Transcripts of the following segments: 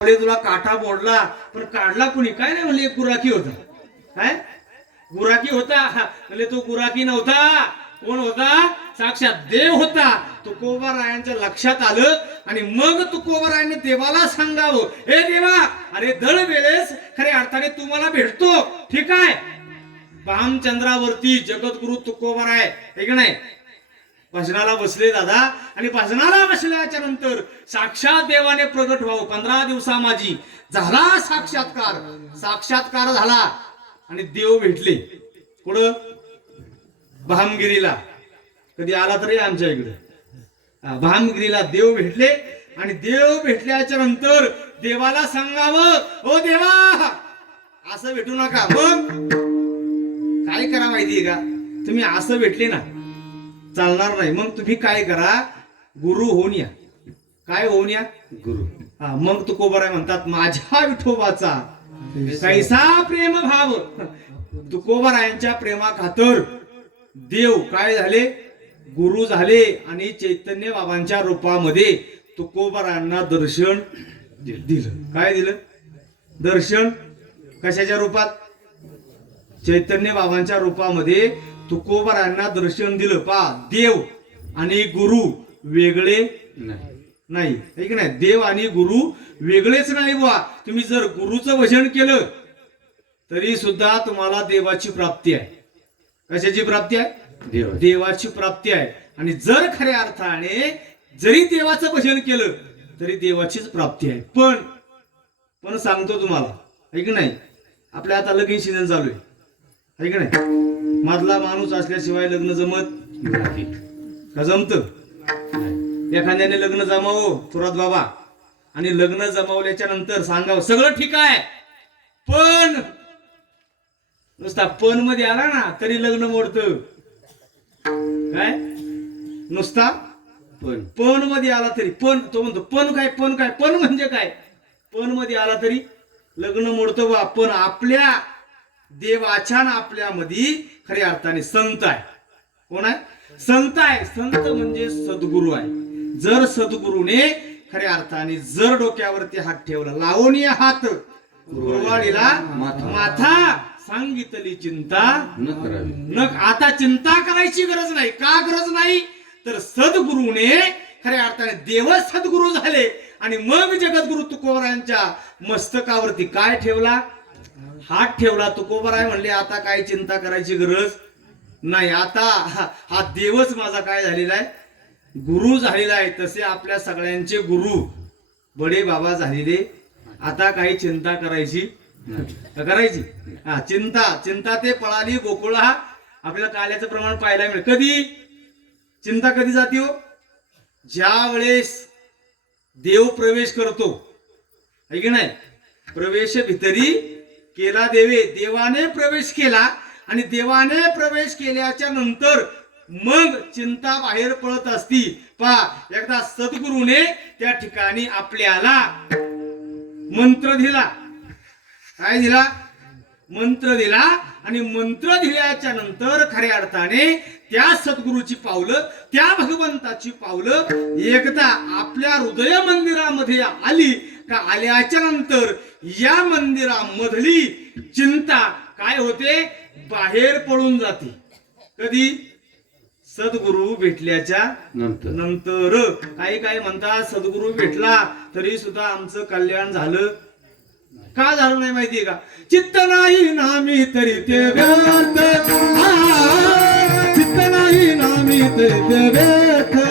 पुढे तुला काठा मोडला पण काढला कुणी? काय नाही म्हणले गुराखी होता. काय? गुराखी होता. म्हणजे तो गुराखी नव्हता. कोण होता? साक्षात देव होता. तुकोबा रायांच्या लक्षात आलं आणि मग तुकोबा तुकोबारायांनी देवाला सांगावं. हे देवा अरे दर वेळेस खरे अर्थाने तुम्हाला भेटतो. ठीक आहे? बामचंद्रावरती जगद्गुरु तुकोबा राय. हे की नाही? भजनाला बसले दादा. आणि भजनाला बसल्याच्या नंतर साक्षात देवाने प्रगट व्हावं. पंधरा दिवसा माझी झाला साक्षात्कार. साक्षात्कार झाला. आणि देव भेटले. कुठं? भामगिरीला. कधी आला तरी आमच्या इकडे. भामगिरीला देव भेटले. आणि देव भेटल्याच्या नंतर देवाला सांगावं ओ देवा असं भेटू नका. मग काय करा माहितीये का? तुम्ही असं भेटले ना चालणार नाही. मग तुम्ही काय करा? गुरु होऊन या. काय होऊन या? गुरु. हा मग तुकोबराय म्हणतात माझ्या विठोबाचा कैसा प्रेम भाव. तुकोबरायांच्या प्रेमा खातर देव काय झाले? गुरु झाले आणि चैतन्य बाबांच्या रूपामध्ये तुकोबरायांना दर्शन दिलं. काय दिलं? दर्शन कशाच्या रूपात? चैतन्य बाबांच्या रूपामध्ये तुकोबरायांना दर्शन दिलं पा देव आणि गुरु वेगळे नाही. नाही. की नाही? देव आणि गुरु वेगळेच नाही बुवा. तुम्ही जर गुरुचं भजन केलं तरी सुद्धा तुम्हाला देवाची प्राप्ती आहे. कशाची प्राप्ती आहे? देव देवाची प्राप्ती आहे. आणि जर खऱ्या अर्थाने जरी देवाचं भजन केलं तरी देवाचीच प्राप्ती आहे. पण पण सांगतो तुम्हाला. है की नाही? आपल्या आता लगीन सीझन चालू आहे. की नाही? मधला माणूस असल्याशिवाय लग्न जमत का जमत? एखाद्याने लग्न जमावं थोरात बाबा. आणि लग्न जमावल्याच्या नंतर सांगावं सगळं ठीक आहे. पण नुसता पण मध्ये आला ना तरी लग्न मोडत. काय? नुसता पण. पण मध्ये आला तरी पण तो म्हणतो पण काय पण काय पण म्हणजे काय? पण मध्ये आला तरी लग्न मोडतो बा पण आपल्या देवाच्या ना आपल्यामध्ये खऱ्या अर्थाने संत आहे. कोण आहे? संत आहे. संत म्हणजे सद्गुरू आहे. जर सद्गुरूने खऱ्या अर्थाने जर डोक्यावरती हात ठेवला लावणी हात. गुरुवाडीला माथा. सांगितली चिंता न करावी. न आता चिंता करायची गरज नाही. का गरज नाही? तर सद्गुरूने खऱ्या अर्थाने देवच सद्गुरू झाले. आणि मग जगद्गुरु तुकोबरायांच्या मस्तकावरती काय ठेवला? हात ठेवला तुकोबराय म्हणले आता काय चिंता करायची गरज नाही. आता हा हा देवच माझा काय झालेला आहे? गुरु झालेला आहे. तसे आपल्या सगळ्यांचे गुरु बडे बाबा झालेले. आता काही चिंता करायची करायची? हा चिंता. चिंता ते पळाली गोकुळा आपल्याला काल्याचं प्रमाण पाहायला मिळेल. कधी? चिंता कधी जाते हो? ज्या वेळेस देव प्रवेश करतो. है की नाही? प्रवेश भितरी केला देवे. देवाने प्रवेश केला आणि देवाने प्रवेश केल्याच्यानंतर मग चिंता बाहेर पडत असती. पा एकदा सद्गुरूने त्या ठिकाणी आपल्याला मंत्र दिला. काय दिला? मंत्र दिला आणि मंत्र दिल्याच्या नंतर खऱ्या अर्थाने त्या सद्गुरूची पावलं त्या भगवंताची पावलं एकदा आपल्या हृदय मंदिरामध्ये आली का आल्याच्यानंतर या मंदिरामधली चिंता काय होते? बाहेर पडून जाते. कधी? सद्गुरू भेटल्याच्या नंतर. नंतर. काही काही म्हणतात सद्गुरू भेटला तरी सुद्धा आमचं कल्याण झालं. का झालं नाही माहितीये का? चित्त नाही नामी तरी ते व्यर्थ. चित्त नाही नामी तरी ते व्यर्थ.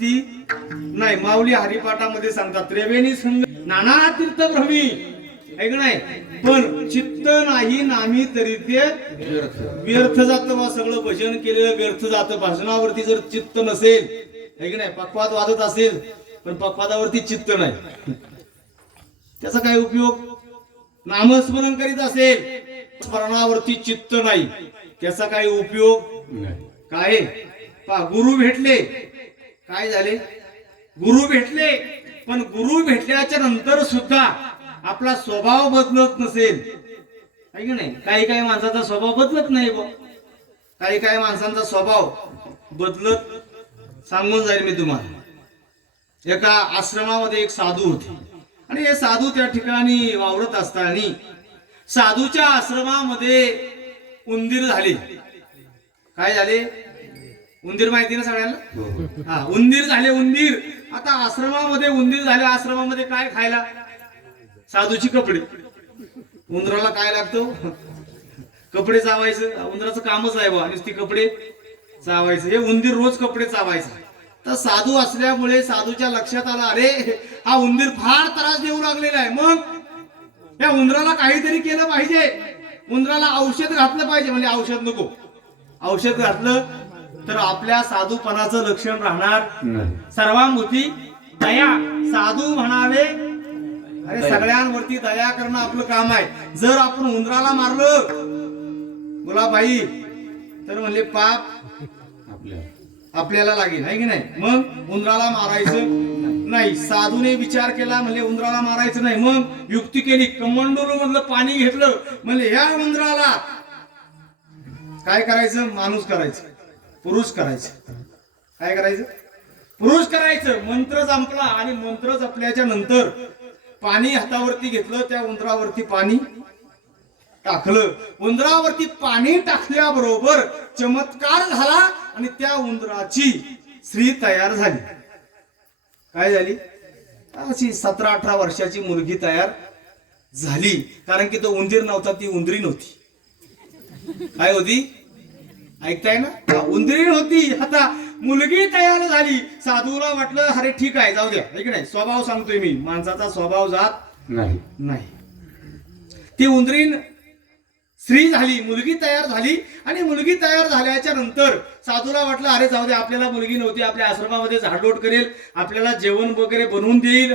नामावरती नाही माऊली हरिपाठामध्ये सांगतात त्रिवेणी संघ नाना तीर्थ भ्रमी ऐक नाही? पण चित्त नाही नामी तरी ते व्यर्थ. व्यर्थ जातं बा सगळं भजन केलेलं व्यर्थ जातं. भाषणावरती जर चित्त नसेल ऐक नाही? पक्वाद वाजत असेल पण पक्वादावरती चित्त नाही. त्याचा काय उपयोग? नामस्मरण करीत असेल स्मरणावरती चित्त नाही. त्याचा काय उपयोग? नाही. काय? पा गुरु भेटले काय झाले? गुरु भेटले. पण गुरु भेटल्याच्या नंतर सुद्धा आपला स्वभाव बदलत नसेल. आहे की नाही? काही काही माणसाचा स्वभाव बदलत नाही बुवा. काही काही माणसांचा स्वभाव बदलत सांगून जाईल मी तुम्हाला. एका आश्रमामध्ये एक साधू होते. आणि हे साधू त्या ठिकाणी वावरत असताना साधूच्या आश्रमामध्ये उंदीर झाले. काय झाले? उंदीर माहिती ना सगळ्यांना? हो. हा उंदीर झाले उंदीर. आता आश्रमामध्ये उंदीर झाले आश्रमामध्ये काय खायला? साधूची कपडे. उंदराला काय लागतो? कपडे चावायचं. उंदराचं कामच आहे बा आणि ती कपडे चावायचं. हे उंदीर रोज कपडे चावायचं. तर साधू असल्यामुळे साधूच्या लक्षात आलं अरे हा उंदीर फार त्रास देऊ लागलेला आहे. मग? या उंदराला काहीतरी केलं पाहिजे. उंदराला औषध घातलं पाहिजे. म्हणजे औषध नको. औषध घातलं तर आपल्या साधूपणाचं लक्षण राहणार. सर्वांभूती दया. साधू म्हणावे अरे सगळ्यांवरती दया करणं आपलं काम आहे. जर आपण उंदराला मारलं बोला बाई तर म्हणले पाप आपल्या. आपल्याला लागेल आहे की नाही? मग उंदराला मारायचं नाही. साधूने विचार केला म्हणले उंदराला मारायचं नाही. मग युक्ती केली कमंडोल मधलं पाणी घेतलं म्हणले ह्या उंदराला. काय करायचं? माणूस करायचं. पुरुष करायचं. काय करायचं? पुरुष करायचं. मंत्र जंपला आणि मंत्र जपल्याच्या नंतर पाणी हातावरती घेतलं त्या उंदरावरती पाणी टाकलं. उंदरावरती पाणी टाकल्याबरोबर चमत्कार झाला आणि त्या उंदराची स्त्री तयार झाली. काय झाली? अशी सतरा अठरा वर्षाची मुलगी तयार झाली. कारण की तो उंदीर नव्हता ती उंदरी नव्हती. काय होती? ऐकताय ना? उंदरी होती? आता मुलगी तयार झाली. साधूला वाटलं अरे ठीक आहे जाऊ द्या. है की नाही स्वभाव सांगतोय मी. माणसाचा स्वभाव जात नाही. नाही. ती उंदरीन स्त्री झाली मुलगी तयार झाली आणि मुलगी तयार झाल्याच्यानंतर साधूला वाटलं अरे जाऊ दे आपल्याला मुलगी नव्हती आपल्या आश्रमामध्ये झाडलोट करेल आपल्याला जेवण वगैरे बनवून देईल.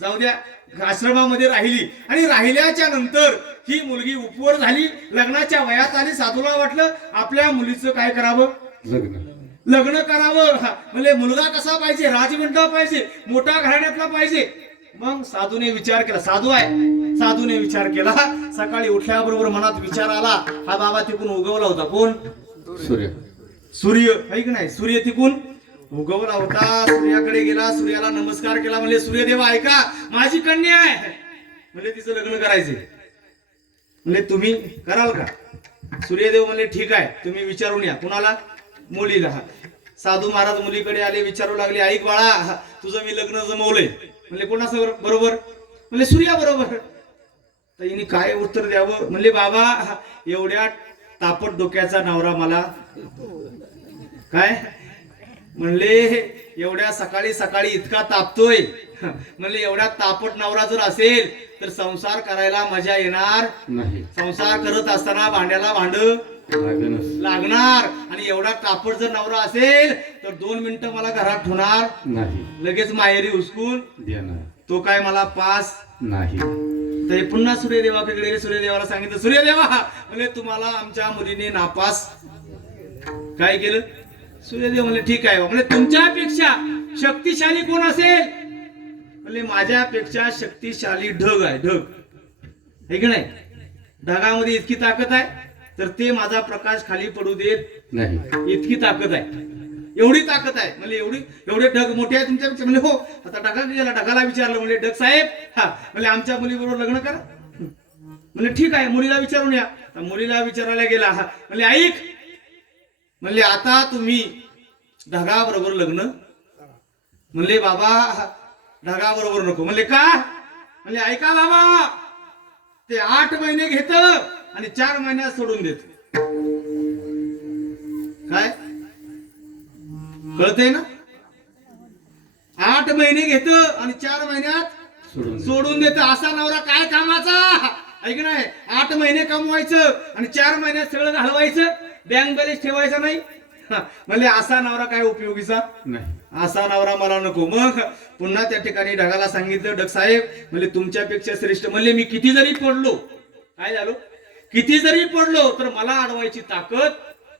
जाऊ द्या आश्रमामध्ये राहिली. आणि राहिल्याच्या नंतर ही मुलगी उपवर झाली लग्नाच्या वयात आली. साधूला वाटलं आपल्या मुलीचं काय करावं? लग्न. लग्न करावं. हा, म्हणजे मुलगा कसा पाहिजे? राजविंडा पाहिजे मोठा घराण्यातला पाहिजे. मग साधूने विचार केला. साधू आहे. साधूने विचार केला. सकाळी उठल्याबरोबर मनात विचार आला. हा बाबा तिकून उगवला होता. कोण? सूर्य. सूर्य. ऐक नाही? सूर्य तिकून उगवला होता. सूर्याकडे गेला. सूर्याला नमस्कार केला. म्हणजे सूर्यदेवा ऐका. माझी कन्या आहे. म्हणजे तिचं लग्न करायचे म्हणजे तुम्ही कराल का? सूर्यदेव म्हणले ठीक आहे. तुम्ही विचारून या. कुणाला? मुलीला. साधू महाराज मुलीकडे आले विचारू लागले ऐक बाळा तुझं मी लग्न जमवलंय. म्हणले कोणासोबत बरोबर. म्हणले सूर्या बरोबर. तर काय उत्तर द्यावं? म्हणले बाबा एवढ्या तापट डोक्याचा नवरा मला काय? म्हणले एवढ्या सकाळी सकाळी इतका तापतोय. म्हणले एवढ्या तापट नवरा जर असेल तर संसार करायला मजा येणार नाही. संसार करत असताना भांड्याला भांड लागणार. आणि एवढा तापट जर नवरा असेल तर दोन मिनिटं मला घरात ठेवणार. नाही. लगेच माहेरी उचकून देणार. तो काय मला पास? नाही. तर पुन्हा सूर्यदेवाकडे सूर्यदेवाला सांगितलं सूर्यदेवा म्हणजे तुम्हाला आमच्या मुलीने नापास. काय केलं? सूर्यदेव म्हणले ठीक आहे. म्हणजे तुमच्यापेक्षा शक्तिशाली कोण असेल? म्हणले माझ्यापेक्षा शक्तिशाली ढग आहे ढग. है की नाही? ढगामध्ये इतकी ताकद आहे? तर ते माझा प्रकाश खाली पडू देत नाही. इतकी ताकद आहे. एवढी ताकद आहे. म्हणजे एवढी एवढे ढग मोठे आहे तुमच्यापेक्षा. म्हणजे हो आता ढगा गेला ढगाला विचारलं म्हणजे ढग साहेब हा म्हणजे आमच्या मुलीबरोबर लग्न करा. म्हणजे ठीक आहे मुलीला विचारून या. मुलीला विचारायला गेला हा म्हणजे ऐक म्हणले आता तुम्ही ढगाबरोबर लग्न म्हणले बाबा ढगाबरोबर नको. म्हणले का? म्हणले ऐका बाबा ते आठ महिने घेत. आणि चार महिन्यात सोडून देत. काय? कळतंय ना? आठ महिने घेत आणि चार महिन्यात सोडून देत. असा नवरा काय कामाचा? ऐक नाही आठ महिने कमवायचं आणि चार महिन्यात सगळं घालवायचं. बँक बॅलन्स ठेवायचा नाही. म्हणले असा नवरा काय उपयोगीचा? नाही. असा नवरा मला नको. मग पुन्हा त्या ठिकाणी ढगाला सांगितलं ढग साहेब म्हणजे तुमच्यापेक्षा श्रेष्ठ. म्हणले मी किती जरी पडलो. काय झालो? किती जरी पडलो तर मला अडवायची ताकद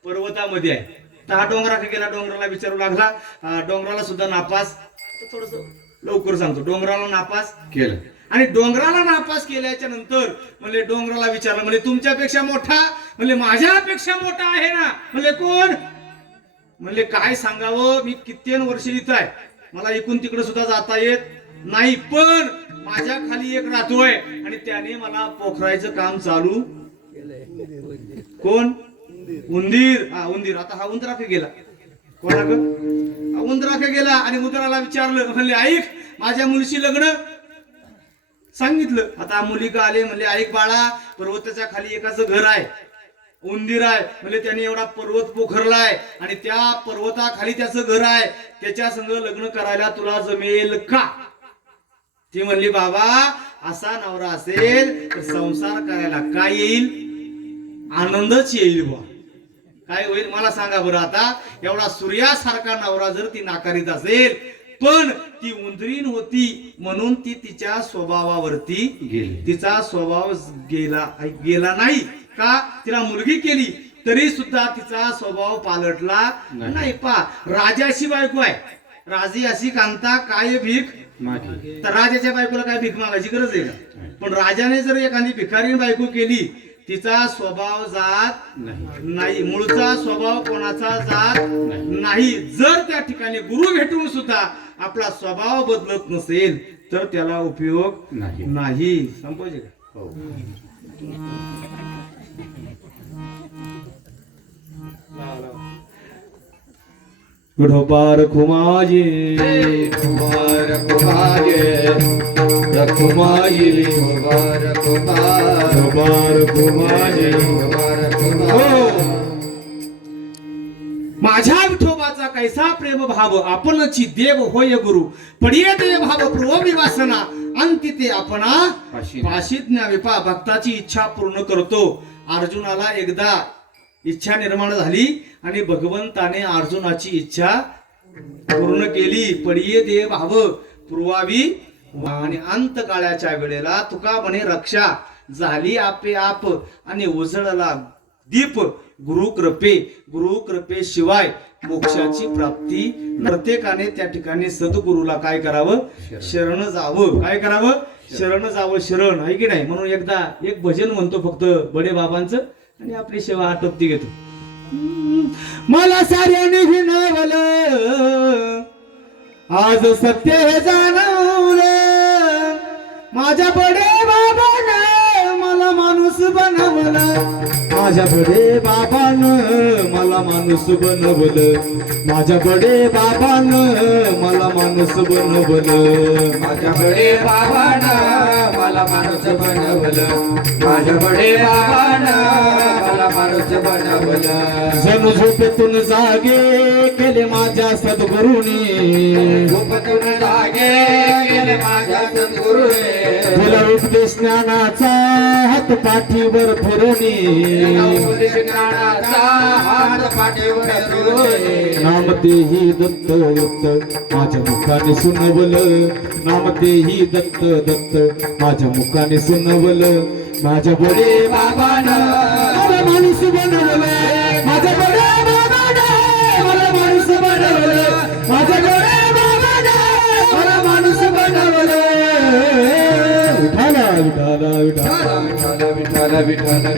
पर्वतामध्ये आहे. तर हा डोंगराकडे गेला डोंगराला विचारू लागला. डोंगराला सुद्धा नापास. थोडस लवकर सांगतो. डोंगराला नापास केलं. आणि डोंगराला नापास केल्याच्यानंतर म्हणजे डोंगराला विचारलं म्हणजे तुमच्यापेक्षा मोठा म्हणजे माझ्यापेक्षा मोठा आहे ना? म्हणजे कोण? म्हणले काय सांगावं? मी कित्येन वर्ष इथं आहे. मला इकून तिकडे सुद्धा जाता येत नाही पण माझ्या खाली एक राहतोय आणि त्याने मला पोखरायचं काम चालू कोण? उंदीर. हा उंदीर. आता हा उंदराकडे गेला. कोणाकडे हा उंदराकडे गेला आणि उंदराला विचारलं म्हणले ऐक माझ्या मुलीशी लग्न. सांगितलं. आता मुलिका आले म्हणले ऐक बाळा पर्वताच्या खाली एकाचं घर आहे. उंदीर आहे. म्हणजे त्याने एवढा पर्वत पोखरलाय आणि त्या पर्वताखाली त्याचं घर आहे. त्याच्या संग लग्न करायला तुला जमेल का? ती म्हणली बाबा असा नवरा असेल तर संसार करायला काय येईल? आनंदच येईल बा काय होईल मला सांगा बरं आता. एवढा सूर्यासारखा नवरा जर ती नाकारीत असेल पण ती उंदरीन होती म्हणून ती तिच्या स्वभावावरती गेले. तिचा स्वभाव गेला गेला नाही. का? तिला मुलगी केली तरी सुद्धा तिचा स्वभाव पालटला नाही. पा राजाशी बायको आहे. राजी अशी कांता काय भीक? तर राजाच्या बायकोला काय भीक मागायची गरज आहे का? पण राजाने जर एखादी भिकारी बायको केली तिचा स्वभाव जात नाही. नाही. मूळचा स्वभाव कोणाचा जात नाही. नाही. जर त्या ठिकाणी गुरु भेटून सुद्धा आपला स्वभाव बदलत नसेल तर त्याला उपयोग नाही. नाही. संपवायचे का? विठोपार खुमाजी। कुमार कुमारे रखुमाई विठोपार खुमाजी। कुमार माझ्या विठोबाचा कैसा प्रेम भाव आपणची देव होय गुरु. पडिये देव भाव प्रोमी वासना अंती ते आपणा पाशी पाशीत न्यावे. पा भक्ताची इच्छा पूर्ण करतो. अर्जुनाला एकदा इच्छा निर्माण झाली आणि भगवंताने अर्जुनाची इच्छा पूर्ण केली. पडिये दे भाव पुरवावी. आणि अंत काळाच्या वेळेला तुका म्हणे रक्षा झाली आपे आप. आणि उजळला दीप गुरु कृपे गुरु कृपे शिवाय मोक्षाची प्राप्ती प्रत्येकाने त्या ठिकाणी सद्गुरूला काय करावं? शरण जावं. काय करावं? शरण जावं शरण. आहे की नाही? म्हणून एकदा एक भजन म्हणतो फक्त बडे बाबांचं. आणि आपली सेवा आटोपती घेतो. मला साऱ्याने हिणावलं आज सत्य हे जाणवलं. माझ्या बडे बाबानं मला माणूस बनवलं. माझ्या बडे बाबानं मला माणूस बनवलं. माझ्या बडे बाबानं माणूस बनवलं. माझ्या बडे बाबानं मला माणूस बनवलं. माझ्या बडे बाबानं मला माणूस बनवलं. जणू झोपेतून जागे केले माझ्या सद्गुरुनी. झोपतून जागे गेले माझ्या सद्गुरुने. तुला उपदेश ज्ञानाचा हात पाठीवर फिरवणे. नाम तेही दत्त दत्त माझ्या मुखाने सुनवल नाम तेही दत्त दत्त. माझ्या मुखाने सुनवल माझ्या बडे मला माणूस बनवलं माझ्या बडे मला माणूस बनवलं माझ्या बडे मला माणूस बनवलं. विठाला विठाला विठाला विठाला विठाला विठाला.